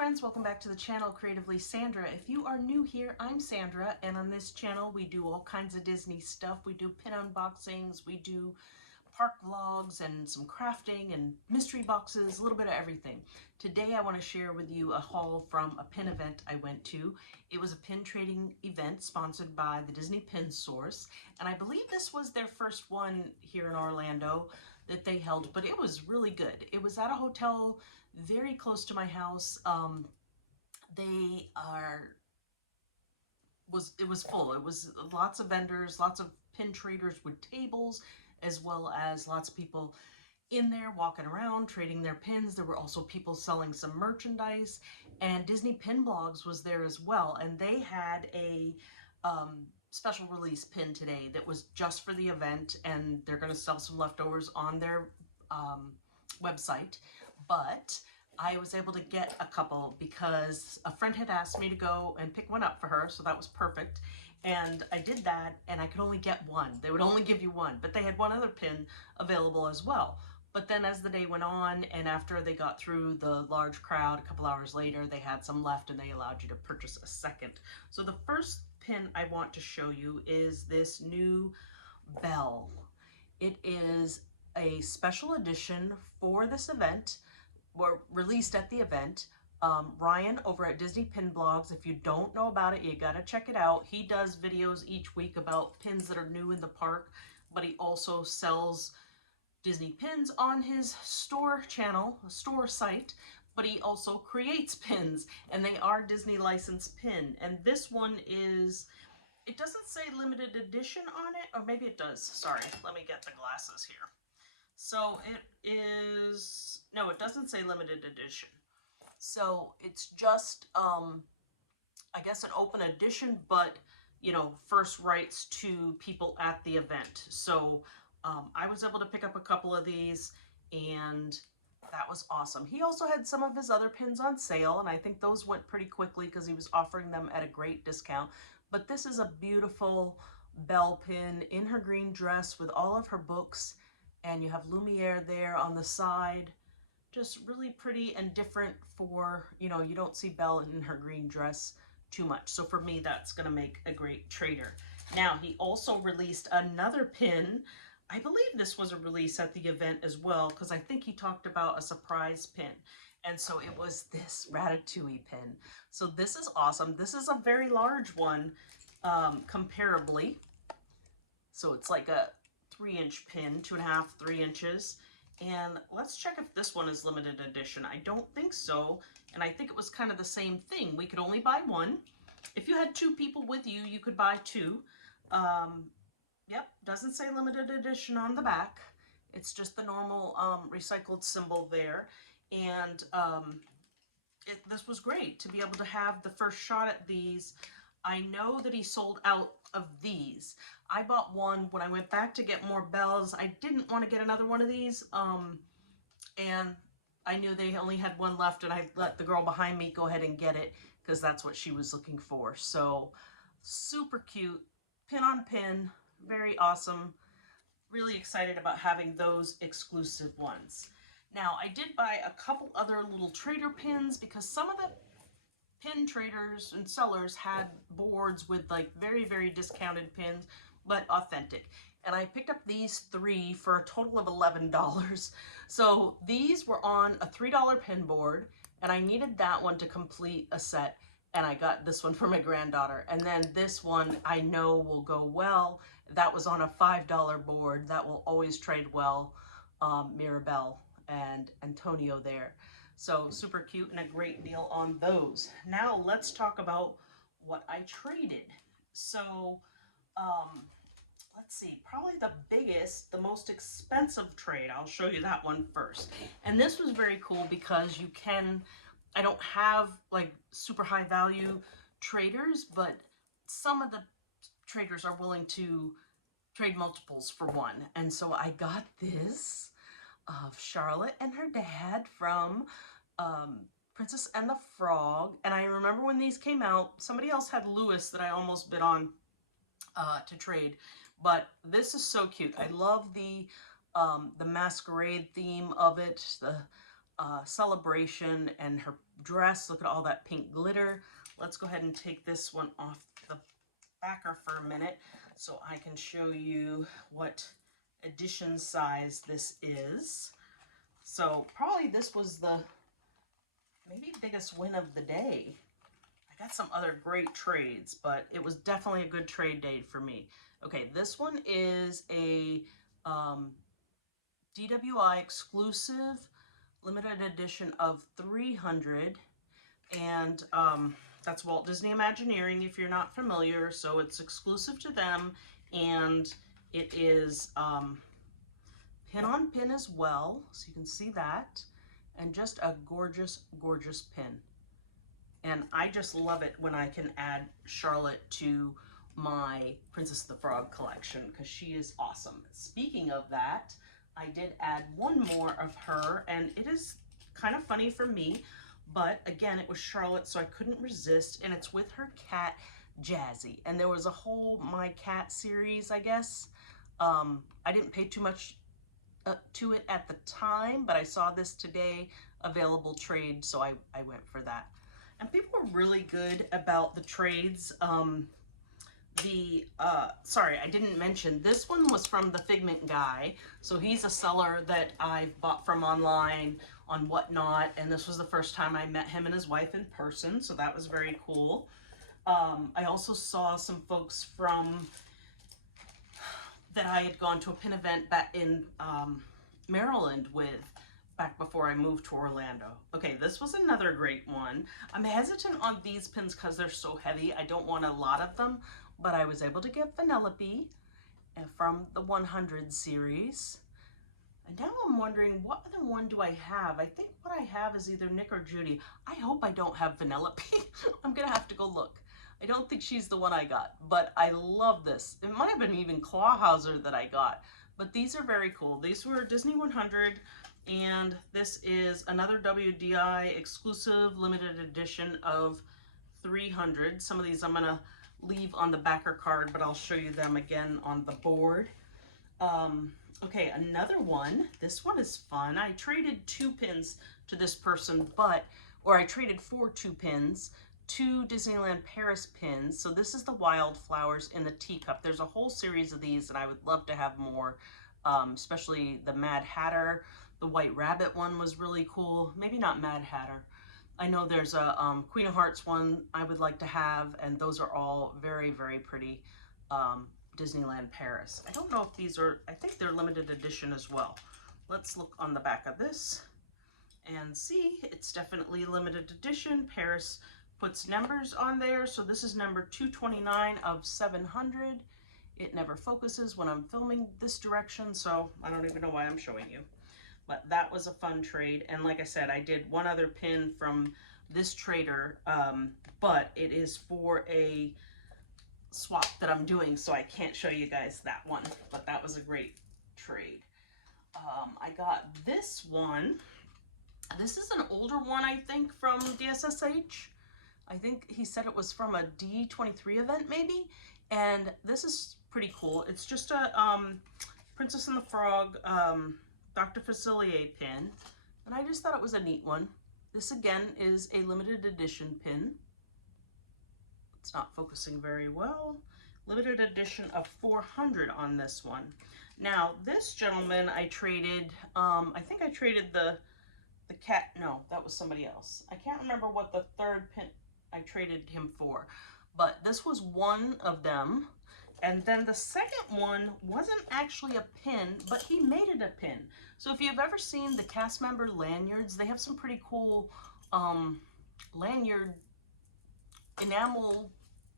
friends, welcome back to the channel, Creatively Sandra. If you are new here, I'm Sandra, and on this channel we do all kinds of Disney stuff. We do pin unboxings, we do park vlogs, and some crafting and mystery boxes, a little bit of everything. Today I want to share with you a haul from a pin event I went to. It was a pin trading event sponsored by the Disney Pin Source, and I believe this was their first one here in Orlando that they held, but it was really good. It was at a hotel very close to my house. It was full. It was lots of vendors, lots of pin traders with tables, as well as lots of people in there walking around trading their pins. There were also people selling some merchandise, and Disney Pin Blogs was there as well, and they had a special release pin today that was just for the event, and they're going to sell some leftovers on their website. But I was able to get a couple because a friend had asked me to go and pick one up for her, so that was perfect. And I did that, and I could only get one. They would only give you one, but they had one other pin available as well. But then as the day went on, and after they got through the large crowd, a couple hours later, they had some left and they allowed you to purchase a second. So the first pin I want to show you is this new bell. It is a special edition for this event, or released at the event. Ryan over at Disney Pin Blogs, if you don't know about it, you gotta check it out. He does videos each week about pins that are new in the park, but he also sells Disney pins on his store channel, store site, but he also creates pins, and they are Disney licensed pin. And this one is, it doesn't say limited edition on it, or maybe it does. Sorry, let me get the glasses here. So it is, no, it doesn't say limited edition. So it's just, I guess an open edition, but, you know, first rights to people at the event. So I was able to pick up a couple of these, and that was awesome. He also had some of his other pins on sale, and I think those went pretty quickly because he was offering them at a great discount. But this is a beautiful bell pin in her green dress with all of her books, and you have Lumiere there on the side. Just really pretty and different for, you know, you don't see Belle in her green dress too much. So for me, that's going to make a great trader. Now, he also released another pin. I believe this was a release at the event as well, because I think he talked about a surprise pin. And so it was this Ratatouille pin. So this is awesome. This is a very large one, comparably. So it's like a 3-inch pin, 2.5, 3 inches. And let's check if this one is limited edition. I don't think so. And I think it was kind of the same thing. We could only buy one. If you had 2 people with you, you could buy 2. Yep, doesn't say limited edition on the back. It's just the normal recycled symbol there. And this was great to be able to have the first shot at these. I know that he sold out of these. I bought one when I went back to get more bells. I didn't want to get another one of these, and I knew they only had one left, and I let the girl behind me go ahead and get it because that's what she was looking for. So super cute, pin on pin, very awesome. Really excited about having those exclusive ones. Now, I did buy a couple other little trader pins because some of the pin traders and sellers had boards with like very, very discounted pins, but authentic. And I picked up these 3 for a total of $11. So these were on a $3 pin board, and I needed that one to complete a set. And I got this one for my granddaughter. And then this one I know will go well. That was on a $5 board. That will always trade well. Mirabelle and Antonio there. So super cute and a great deal on those. Now let's talk about what I traded. So let's see, probably the biggest, the most expensive trade, I'll show you that one first. And this was very cool because you can, I don't have like super high value traders, but some of the traders are willing to trade multiples for one. And so I got this of Charlotte and her dad from Princess and the Frog. And I remember when these came out, somebody else had Lewis that I almost bid on to trade. But this is so cute. I love the masquerade theme of it. The celebration, and her dress. Look at all that pink glitter. Let's go ahead and take this one off the backer for a minute so I can show you what edition size this is. So probably this was the maybe biggest win of the day. I got some other great trades, but it was definitely a good trade day for me. Okay, this one is a DWI exclusive limited edition of 300, and that's Walt Disney Imagineering if you're not familiar, so it's exclusive to them, and it is pin on pin as well, so you can see that, and just a gorgeous, gorgeous pin. And I just love it when I can add Charlotte to my Princess of the Frog collection because she is awesome. Speaking of that, I did add one more of her, and it is kind of funny for me, but again, it was Charlotte, so I couldn't resist, and it's with her cat, Jazzy. And there was a whole My Cat series, I guess. I didn't pay too much to it at the time, but I saw this today, available trade, so I went for that. And people are really good about the trades. Sorry, I didn't mention, this one was from the Figment guy. So he's a seller that I've bought from online on Whatnot, and this was the first time I met him and his wife in person, so that was very cool. I also saw some folks from that I had gone to a pin event back in Maryland with back before I moved to Orlando. Okay, this was another great one. I'm hesitant on these pins because they're so heavy. I don't want a lot of them, but I was able to get Vanellope from the 100 series. And now I'm wondering, what other one do I have? I think what I have is either Nick or Judy. I hope I don't have Vanellope. I'm gonna have to go look. I don't think she's the one I got, but I love this. It might have been even Clawhauser that I got, but these are very cool. These were Disney 100, and this is another WDI exclusive limited edition of 300. Some of these I'm gonna leave on the backer card, but I'll show you them again on the board. Okay, another one. This one is fun. I traded 2 pins to this person, or I traded for 2 pins, 2 Disneyland Paris pins. So this is the Wildflowers in the teacup. There's a whole series of these, and I would love to have more, especially the Mad Hatter. The White Rabbit one was really cool. Maybe not Mad Hatter. I know there's a Queen of Hearts one I would like to have, and those are all very, very pretty. Disneyland Paris. I don't know if these are, I think they're limited edition as well. Let's look on the back of this and see. It's definitely limited edition. Paris puts numbers on there. So this is number 229 of 700. It never focuses when I'm filming this direction, so I don't even know why I'm showing you. But that was a fun trade. And like I said, I did one other pin from this trader, but it is for a swap that I'm doing, so I can't show you guys that one, but that was a great trade. I got this one. This is an older one, I think, from DSSH. I think he said it was from a D23 event, maybe, and this is pretty cool. It's just a Princess and the Frog Dr. Facilier pin, and I just thought it was a neat one. This, again, is a limited edition pin. It's not focusing very well. Limited edition of 400 on this one. Now, this gentleman I traded, I think I traded the cat, no, that was somebody else. I can't remember what the third pin I traded him for, but this was one of them. And then the second one wasn't actually a pin, but he made it a pin. So if you've ever seen the cast member lanyards, they have some pretty cool lanyard enamel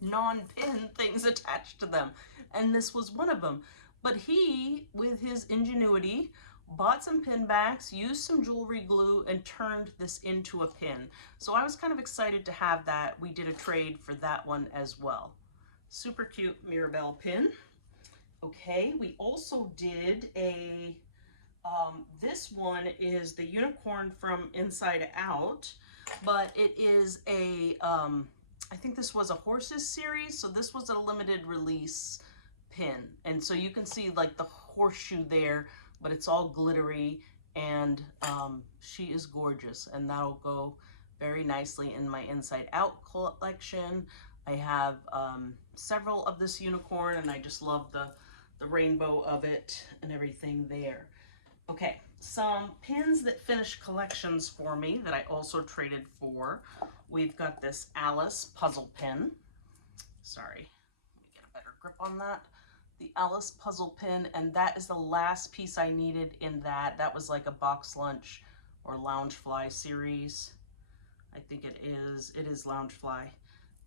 non-pin things attached to them, and this was one of them. But he, with his ingenuity, bought some pin backs, used some jewelry glue, and turned this into a pin. So I was kind of excited to have that. We did a trade for that one as well. Super cute Mirabelle pin. Okay, we also did a this one is the unicorn from Inside Out, but it is a I think this was a Horses series, so this was a limited release pin. And so you can see like the horseshoe there, but it's all glittery, and she is gorgeous, and that'll go very nicely in my Inside Out collection. I have several of this unicorn, and I just love the rainbow of it and everything there. Okay, some pins that finished collections for me that I also traded for. We've got this Alice puzzle pin. Sorry, let me get a better grip on that. The Alice puzzle pin, and that is the last piece I needed in that. That was like a box lunch or Loungefly series. I think it is Loungefly.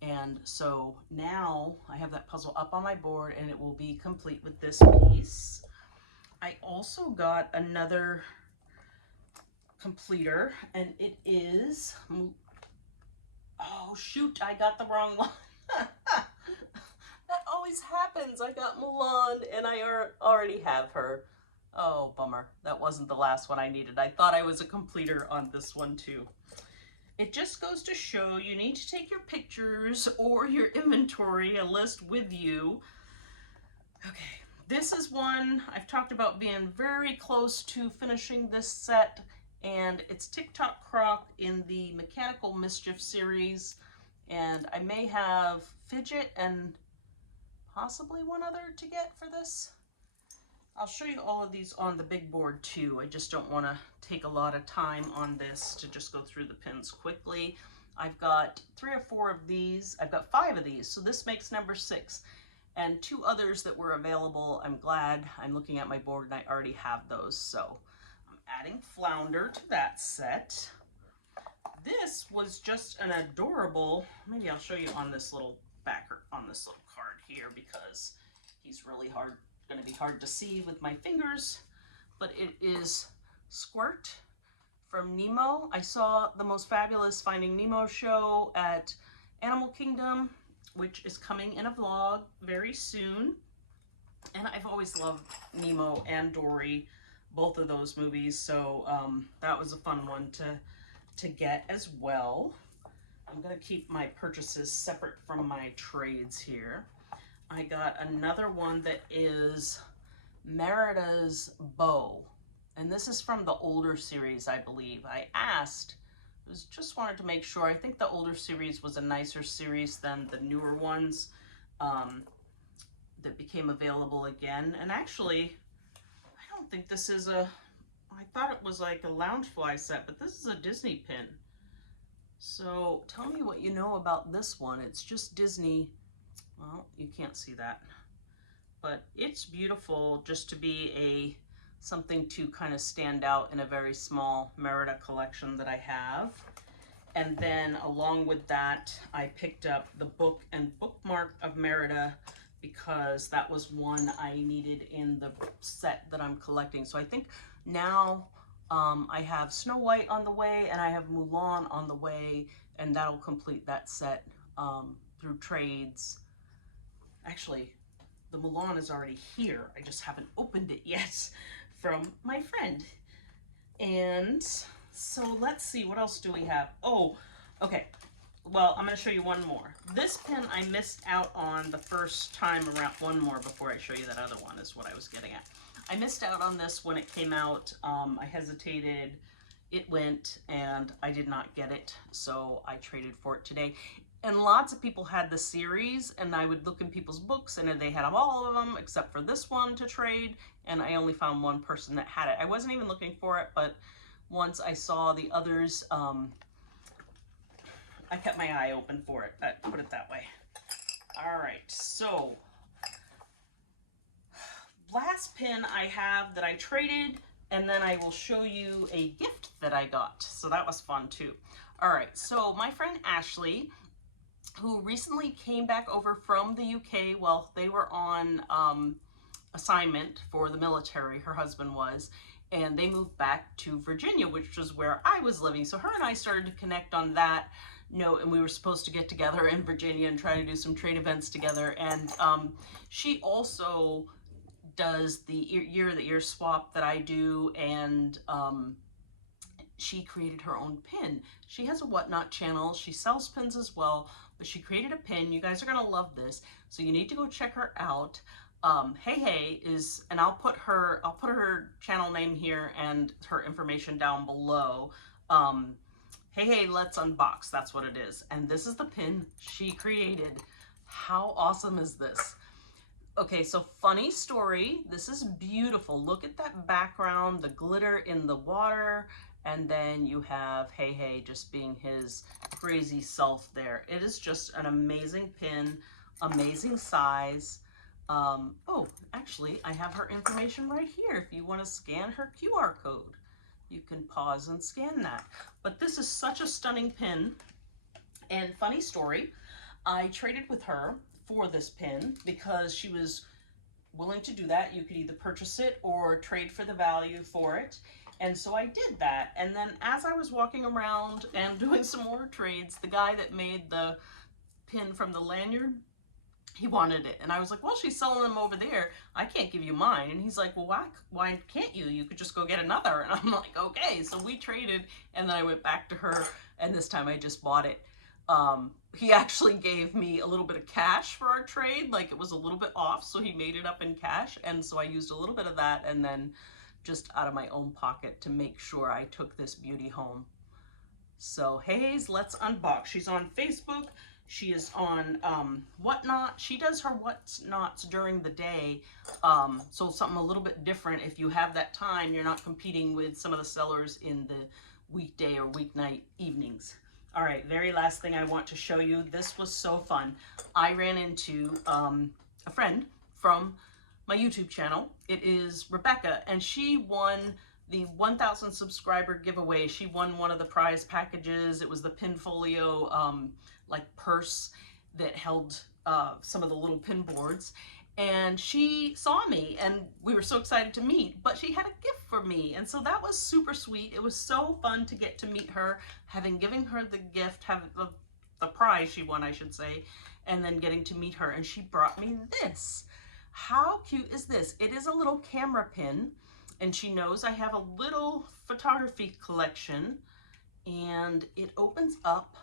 And so now I have that puzzle up on my board, and it will be complete with this piece. I also got another completer, and it is, oh shoot, I got the wrong one. That always happens. I got Mulan, and I already have her. Oh, bummer. That wasn't the last one I needed. I thought I was a completer on this one too. It just goes to show you need to take your pictures or your inventory, a list with you. Okay, this is one I've talked about being very close to finishing this set, and it's TikTok Croc in the Mechanical Mischief series, and I may have Fidget and possibly one other to get for this. I'll show you all of these on the big board too. I just don't want to take a lot of time on this to just go through the pins quickly. I've got 3 or 4 of these. I've got 5 of these, so this makes number 6. And 2 others that were available. I'm glad. I'm looking at my board and I already have those, so I'm adding Flounder to that set. This was just an adorable, maybe I'll show you on this little backer, on this little card here, because he's really going to be hard to see with my fingers, but it is Squirt from Nemo. I saw the Most Fabulous Finding Nemo show at Animal Kingdom, which is coming in a vlog very soon. And I've always loved Nemo and Dory, both of those movies, so that was a fun one to get as well. I'm going to keep my purchases separate from my trades here. I got another one that is Merida's bow, and this is from the older series, I believe. I asked, just wanted to make sure. I think the older series was a nicer series than the newer ones that became available again. And actually, I don't think this is a, I thought it was like a Loungefly set, but this is a Disney pin. So tell me what you know about this one. It's just Disney. Well, you can't see that, but it's beautiful just to be something to kind of stand out in a very small Merida collection that I have. And then along with that, I picked up the book and bookmark of Merida because that was one I needed in the set that I'm collecting. So I think now I have Snow White on the way and I have Mulan on the way, and that'll complete that set through trades. Actually, the Mulan is already here. I just haven't opened it yet from my friend. And so let's see, what else do we have? Oh, okay. Well, I'm going to show you one more. This pin I missed out on the first time around. One more before I show you that other one is what I was getting at. I missed out on this when it came out. I hesitated. It went, and I did not get it, so I traded for it today. And lots of people had the series, and I would look in people's books, and they had all of them except for this one to trade, and I only found one person that had it. I wasn't even looking for it, but once I saw the others, I kept my eye open for it, put it that way. All right, so last pin I have that I traded, and then I will show you a gift that I got. So that was fun too. All right, so my friend Ashley, who recently came back over from the UK, well, they were on assignment for the military, her husband was, and they moved back to Virginia, which was where I was living. So her and I started to connect on that note, and we were supposed to get together in Virginia and try to do some trade events together. And she also does the year of the year swap that I do, and she created her own pin. She has a Whatnot channel. She sells pins as well, but she created a pin. You guys are going to love this, so you need to go check her out. Hey Hey is, and I'll put her channel name here and her information down below. Um, Hey Hey Let's Unbox, that's what it is. And this is the pin she created. How awesome is this? Okay, so funny story. This is beautiful. Look at that background, the glitter in the water, and then you have Hey Hey just being his crazy self there. It is just an amazing pin, amazing size. Oh, actually, I have her information right here. If you want to scan her QR code, you can pause and scan that. But this is such a stunning pin. And funny story, I traded with her for this pin because she was willing to do that. You could either purchase it or trade for the value for it. And so I did that. And then as I was walking around and doing some more trades, the guy that made the pin from the lanyard, he wanted it. And I was like, well, she's selling them over there. I can't give you mine. And he's like, well, why can't you? You could just go get another. And I'm like, okay. So we traded, and then I went back to her, and this time I just bought it. He actually gave me a little bit of cash for our trade, like it was a little bit off, so he made it up in cash, and so I used a little bit of that and then just out of my own pocket to make sure I took this beauty home. So Hey Hey's Let's Unbox. She's on Facebook. She is on Whatnot. She does her What's Nots during the day, so something a little bit different. If you have that time, you're not competing with some of the sellers in the weekday or weeknight evenings. All right, very last thing I want to show you. This was so fun. I ran into a friend from my YouTube channel. It is Rebecca, and she won the 1,000 subscriber giveaway. She won one of the prize packages. It was the Pinfolio like purse that held some of the little pin boards. And she saw me, and we were so excited to meet, but she had a gift for me. And so that was super sweet. It was so fun to get to meet her, having given her the gift, having the prize she won, I should say, and then getting to meet her. And she brought me this. How cute is this? It is a little camera pin, and she knows I have a little photography collection, and it opens up.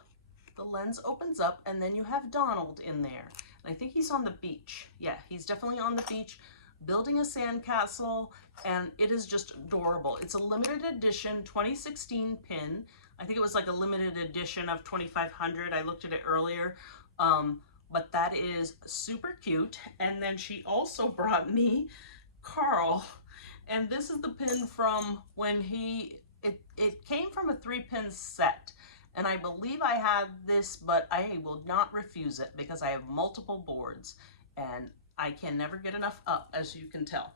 The lens opens up, and then you have Donald in there. I think he's on the beach. Yeah, he's definitely on the beach building a sandcastle, and it is just adorable. It's a limited edition 2016 pin. I think it was like a limited edition of 2,500. I looked at it earlier, but that is super cute. And then she also brought me Carl, and this is the pin from when it came from a 3-pin set. And I believe I have this, but I will not refuse it because I have multiple boards and I can never get enough up, as you can tell.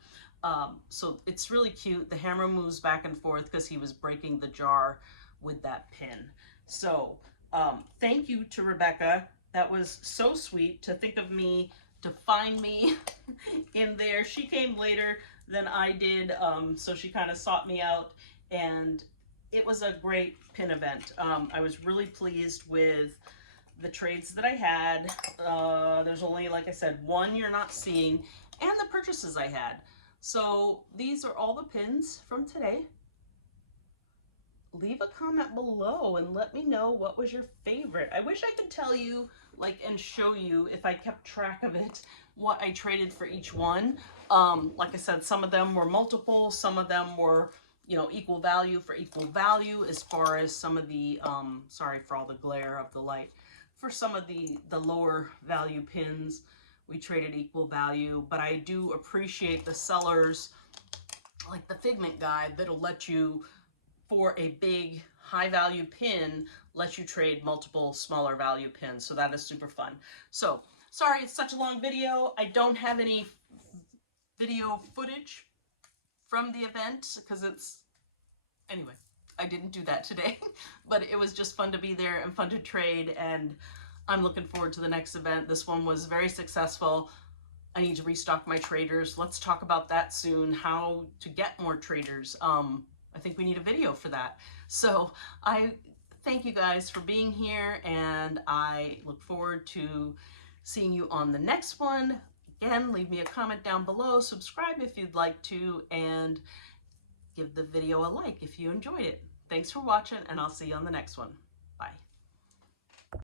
So it's really cute. The hammer moves back and forth because he was breaking the jar with that pin. So thank you to Rebecca. That was so sweet to think of me, to find me in there. She came later than I did, so she kind of sought me out, and it was a great pin event. I was really pleased with the trades that I had. There's only, like I said, one you're not seeing, and the purchases I had. So these are all the pins from today. Leave a comment below and let me know what was your favorite. I wish I could tell you, like, and show you, if I kept track of it, what I traded for each one. Like I said, some of them were multiple, some of them were, you know, equal value for equal value, as far as some of the, sorry for all the glare of the light. For some of the lower value pins, we traded equal value, but I do appreciate the sellers, like the Figment guide, that'll let you, for a big high value pin, let you trade multiple smaller value pins. So that is super fun. So sorry it's such a long video. I don't have any video footage from the event because anyway, I didn't do that today, but it was just fun to be there and fun to trade, and I'm looking forward to the next event. This one was very successful. I need to restock my traders. Let's talk about that soon, how to get more traders. I think we need a video for that. So I thank you guys for being here, and I look forward to seeing you on the next one. Again, leave me a comment down below, subscribe if you'd like to, and give the video a like if you enjoyed it. Thanks for watching, and I'll see you on the next one.